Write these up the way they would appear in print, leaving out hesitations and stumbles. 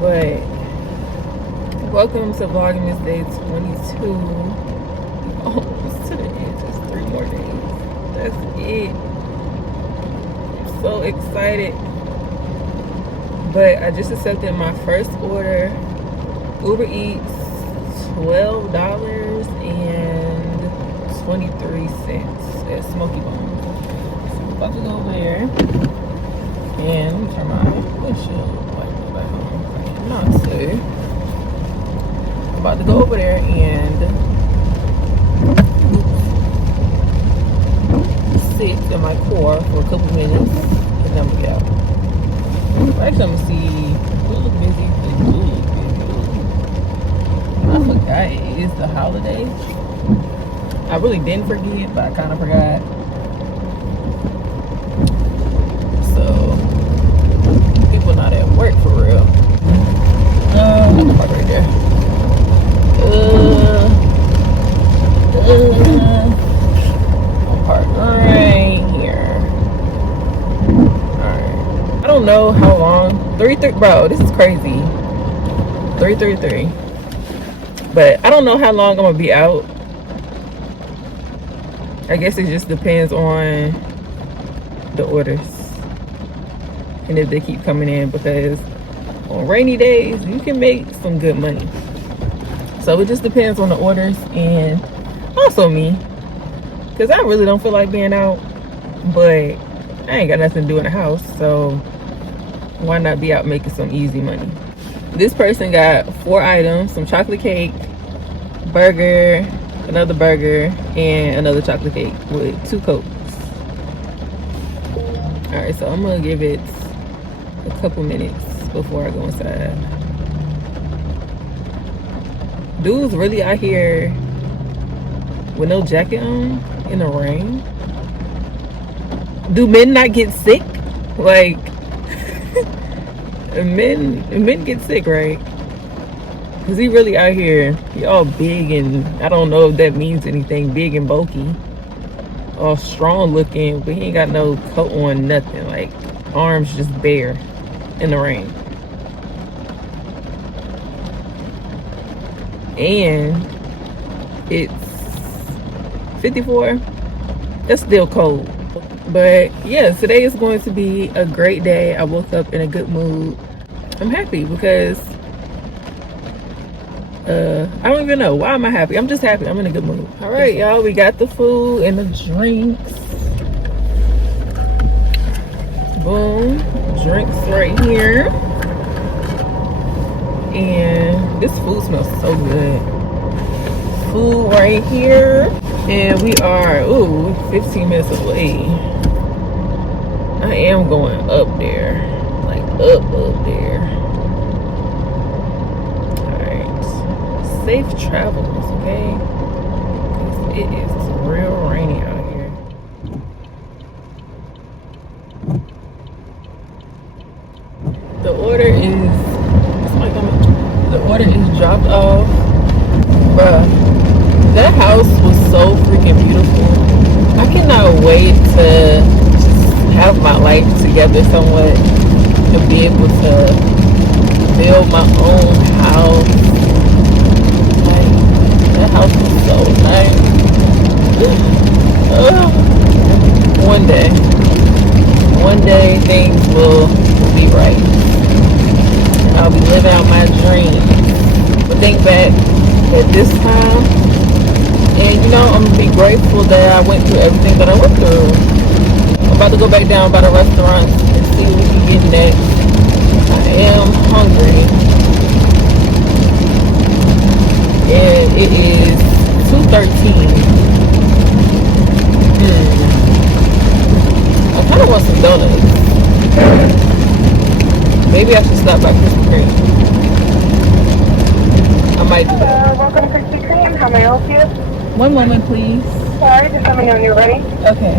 But welcome to Vlogmas Day 22. Almost to the end, just 3 more days. That's it. I'm so excited. But I just accepted my first order. Uber Eats, $12.23 at Smoky Bones. So I'm about to go over there and let me turn my windshield wiper back on. I cannot see. I'm about to go over there and sit in my car for a couple minutes and then we out. Actually, I'm gonna see. We look busy. I forgot it is the holiday. I really didn't forget, but I kind of forgot. So people not at work for real. I'm gonna park right there. I'll park right here. Alright. I don't know how long. 3 bro, this is crazy. 333. But I don't know how long I'm gonna be out. I guess it just depends on the orders and if they keep coming in, because on rainy days you can make some good money. So it just depends on the orders and also me, because I really don't feel like being out, but I ain't got nothing to do in the house, so why not be out making some easy money. This person got 4 items: some chocolate cake, burger, another burger, and another chocolate cake with 2 Cokes. Alright, so I'm gonna give it a couple minutes before I go inside. Dudes really out here with no jacket on in the rain. Do men not get sick? Like, men get sick, right? Because he really out here, he all big and I don't know if that means anything, big and bulky, all strong looking, but he ain't got no coat on, nothing, like arms just bare in the rain. And it's 54. That's still cold. But yeah, today is going to be a great day. I woke up in a good mood. I'm happy because I don't even know why am I happy. I'm just happy. I'm in a good mood. All right, y'all, we got the food and the drinks. Boom, drinks right here. And this food smells so good. Food right here. And we are 15 minutes away. I am going up there, like up there. Safe travels, okay? Because it is real rainy out here. The order is dropped off. Bruh, that house was so freaking beautiful. I cannot wait to just have my life together somewhat, to be able to build my own house. That house is so nice. One day things will be right. I'll be living out my dreams. But think back at this time, and you know, I'm gonna be grateful that I went through everything that I went through. I'm about to go back down by the restaurant and see what we can get next. I am hungry. And it is 2:13. I kind of want some donuts. Maybe I should stop by Krispy Kreme. I might do that. Welcome to Krispy Kreme. How may I help you? One moment, please. Sorry, just let me know when you're ready. Okay.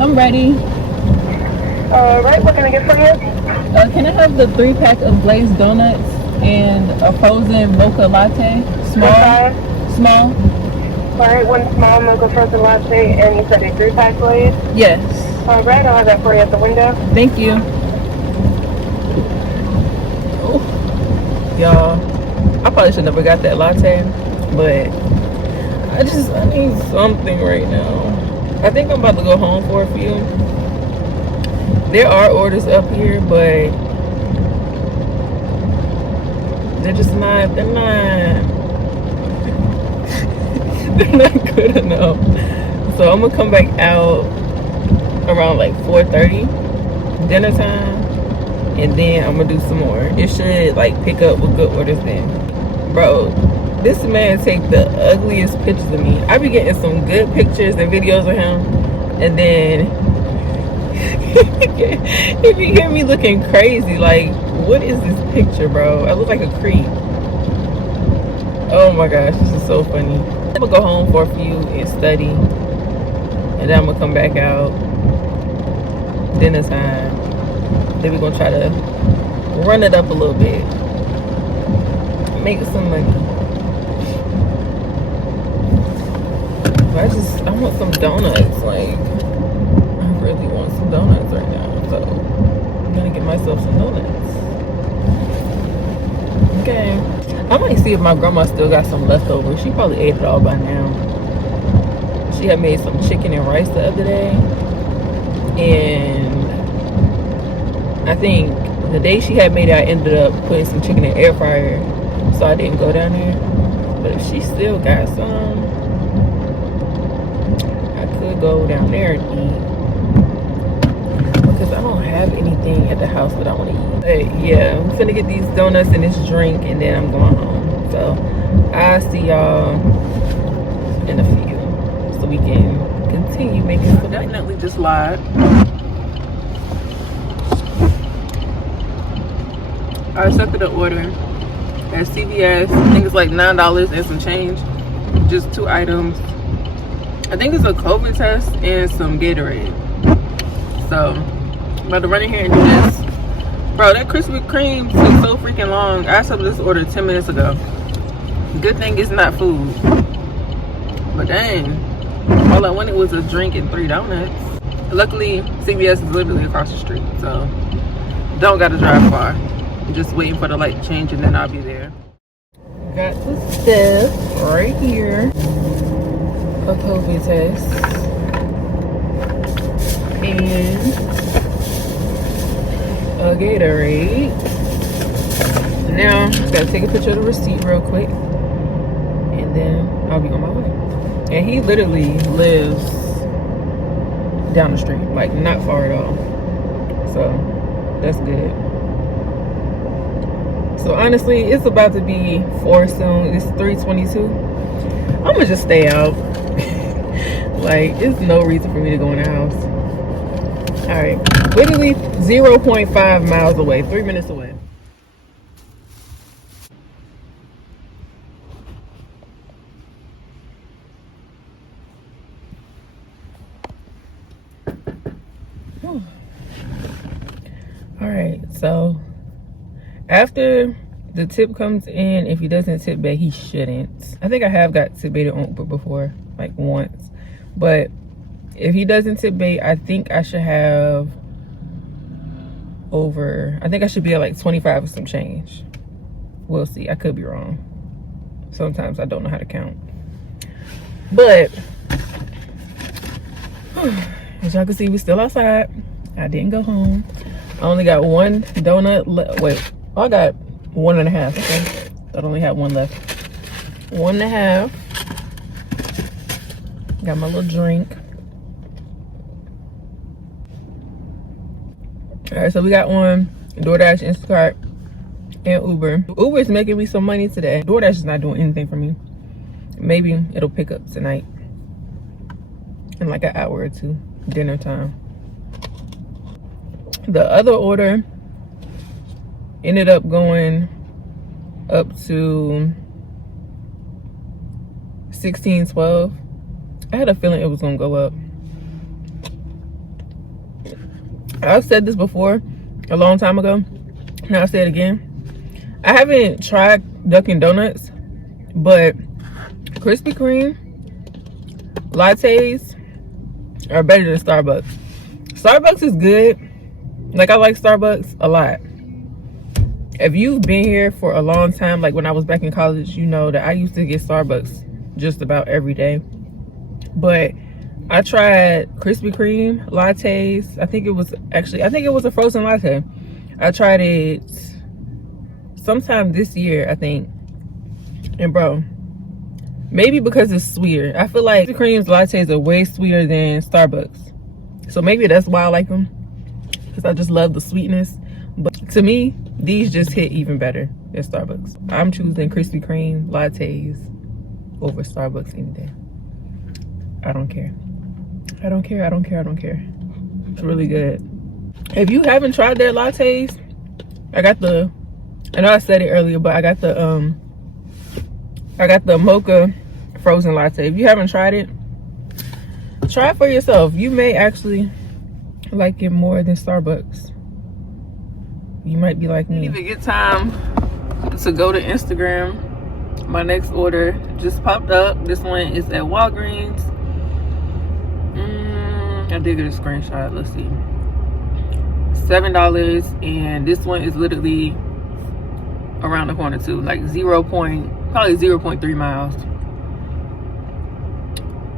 I'm ready. Alright, what can I get for you? Can I have the 3-pack of glazed donuts and a frozen mocha latte? Small? Small? Alright, 1 small mocha frozen latte, and you said a 3-pack, please? Yes. Alright, I'll have that for you at the window. Thank you. Oh, y'all, I probably should never got that latte, but I need something right now. I think I'm about to go home for a few. There are orders up here, but they're just not, they're not good enough. So I'm gonna come back out around like 4:30 dinner time, and then I'm gonna do some more. It should like pick up with good orders then. Bro, this man take the ugliest pictures of me. I be getting some good pictures and videos of him, and then he be getting me looking crazy. Like, what is this picture, bro? I look like a creep. Oh my gosh, this is so funny. I'm gonna go home for a few and study, and then I'm gonna come back out dinner time. Then we're gonna try to run it up a little bit, make some money. But I want some donuts. Like, I really want some donuts right now, so I'm gonna get myself some donuts. Okay, I might see if my grandma still got some leftovers. She probably ate it all by now. She had made some chicken and rice the other day, and I think the day she had made it, I ended up putting some chicken in the air fryer, so I didn't go down there. But if she still got some, I could go down there and eat, because I don't have anything at the house that I want to eat. But yeah, I'm finna get these donuts and this drink, and then I'm going home. So I'll see y'all in a few, so we can continue making some. Definitely just lied. I accepted the order at CVS. I think it's like $9 and some change. Just 2 items. I think it's a COVID test and some Gatorade. So I'm about to run in here and do this. Bro, that Krispy Kreme took so freaking long. I accepted this order 10 minutes ago. Good thing it's not food. But dang, all I wanted was a drink and 3 donuts. Luckily, CVS is literally across the street, so don't gotta drive far. I'm just waiting for the light to change, and then I'll be there. Got the stuff right here. A COVID test. And a Gatorade. Now, just gotta take a picture of the receipt real quick, and then I'll be on my way. And he literally lives down the street, like not far at all. So that's good. So honestly, it's about to be 4 soon. It's 3:22. I'm gonna just stay out. Like, there's no reason for me to go in the house. All right, literally 0.5 miles away, 3 minutes away. All right, so after the tip comes in, if he doesn't tip back, he shouldn't. I think I have got tip baited on Uber before, like once. But if he doesn't tip bait, I think I should have I think I should be at like 25 or some change. We'll see. I could be wrong. Sometimes I don't know how to count. But as y'all can see, we're still outside. I didn't go home. I only got 1 donut left. Wait, I got 1.5. Okay, I only have 1 left. 1.5. Got my little drink. All right, so we got on DoorDash, Instacart, and Uber. Uber is making me some money today. DoorDash is not doing anything for me. Maybe it'll pick up tonight in like an hour or 2, dinner time. The other order ended up going up to $16.12. I had a feeling it was gonna go up. I've said this before a long time ago, and I'll say it again. I haven't tried Dunkin' Donuts, but Krispy Kreme lattes are better than Starbucks. Starbucks is good. Like, I like Starbucks a lot. If you've been here for a long time, like when I was back in college, you know that I used to get Starbucks just about every day. But I tried Krispy Kreme lattes. I think it was a frozen latte. I tried it sometime this year, I think. And bro, maybe because it's sweeter. I feel like Krispy Kreme's lattes are way sweeter than Starbucks. So maybe that's why I like them. Because I just love the sweetness. But to me, these just hit even better than Starbucks. I'm choosing Krispy Kreme lattes over Starbucks any day. I don't care. I don't care. I don't care. I don't care. It's really good. If you haven't tried their lattes, I know I said it earlier, but I got the mocha frozen latte. If you haven't tried it, try it for yourself. You may actually like it more than Starbucks. You might be like me. I didn't even get time to go to Instagram. My next order just popped up. This one is at Walgreens. I did get a screenshot. Let's see. $7, and this one is literally around the corner too, like probably 0.3 miles.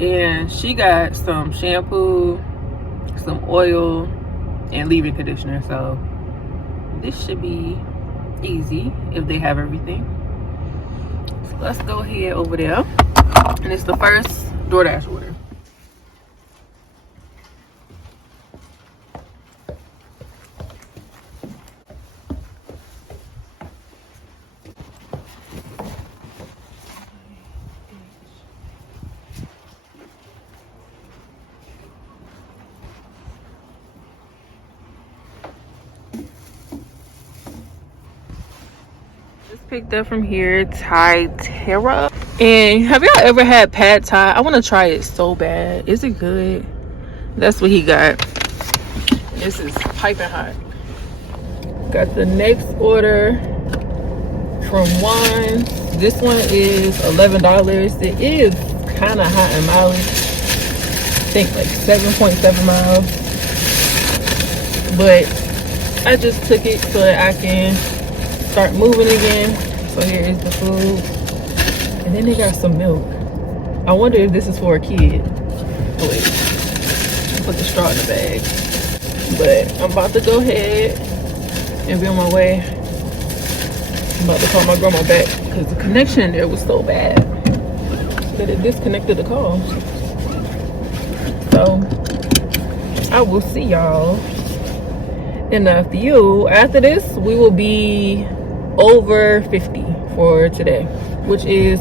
And she got some shampoo, some oil, and leave-in conditioner. So this should be easy if they have everything. So let's go ahead over there. And it's the first DoorDash order. Picked up from here Thai Terra. And have y'all ever had pad thai? I want to try it so bad. Is it good? That's what he got. This is piping hot. Got the next order from Juan. This one is $11. It is kind of hot in mileage. I think like 7.7 miles. But I just took it so that I can start moving again. So here is the food, and then they got some milk. I wonder if this is for a kid. Oh wait, put the straw in the bag. But I'm about to go ahead and be on my way. I'm about to call my grandma back because the connection there was so bad that it disconnected the call. So I will see y'all in a few. After this, we will be over 50 for today, which is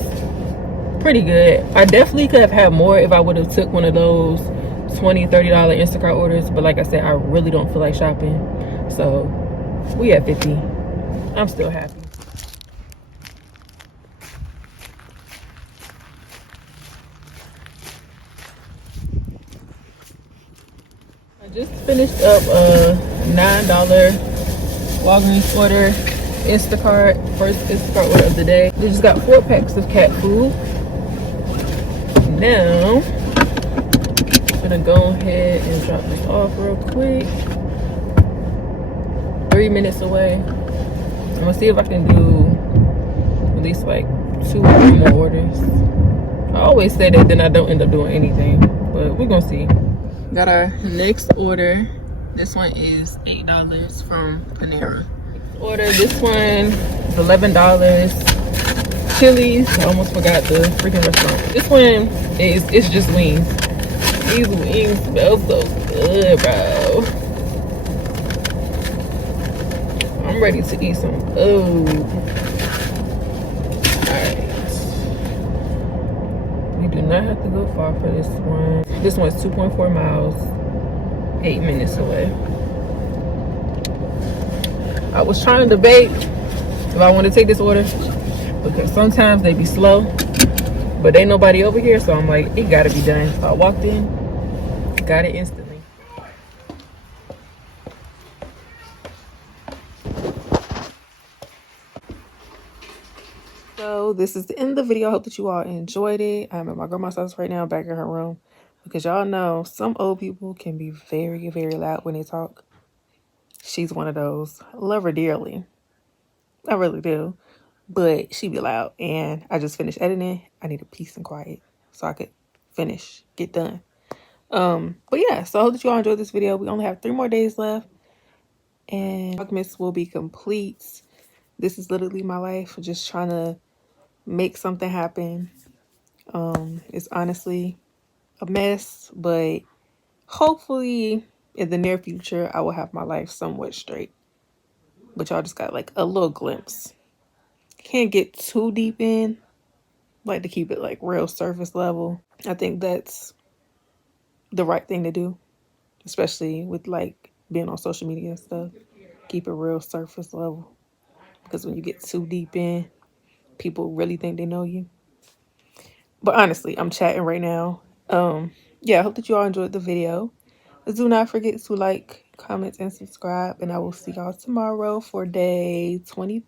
pretty good. I definitely could have had more if I would have took one of those $20-$30 Instacart orders, but like I said, I really don't feel like shopping. So we at 50. I'm still happy. I just finished up a $9 Walgreens order, Instacart, first Instacart order of the day. They just got 4 packs of cat food. Now, I'm gonna go ahead and drop this off real quick. 3 minutes away. I'm gonna see if I can do at least like 2 or 3 more orders. I always say that, then I don't end up doing anything, but we're gonna see. Got our next order. This one is $8 from Panera. Order this one is $11. Chili's. I almost forgot the freaking restaurant. This one it's just wings. These wings smell so good, bro. I'm ready to eat some food. Alright. We do not have to go far for this one. This one's 2.4 miles, 8 minutes away. I was trying to debate if I want to take this order because sometimes they be slow, but ain't nobody over here, so I'm like, it gotta be done. So I walked in, got it instantly. So this is the end of the video. I hope that you all enjoyed it. I'm at my grandma's house right now, back in her room. because y'all know some old people can be very, very loud when they talk. She's one of those. I love her dearly. I really do. But she be loud. And I just finished editing. I need a peace and quiet so I could finish, get done. But yeah, so I hope that you all enjoyed this video. We only have 3 more days left. And vlogmas will be complete. This is literally my life. Just trying to make something happen. It's honestly a mess. But hopefully in the near future, I will have my life somewhat straight. But y'all just got like a little glimpse. Can't get too deep in. Like to keep it like real surface level. I think that's the right thing to do, especially with like being on social media and stuff. Keep it real surface level, because when you get too deep in, people really think they know you. But honestly, I'm chatting right now. Yeah, I hope that you all enjoyed the video. Do not forget to like, comment, and subscribe, and I will see y'all tomorrow for day 23.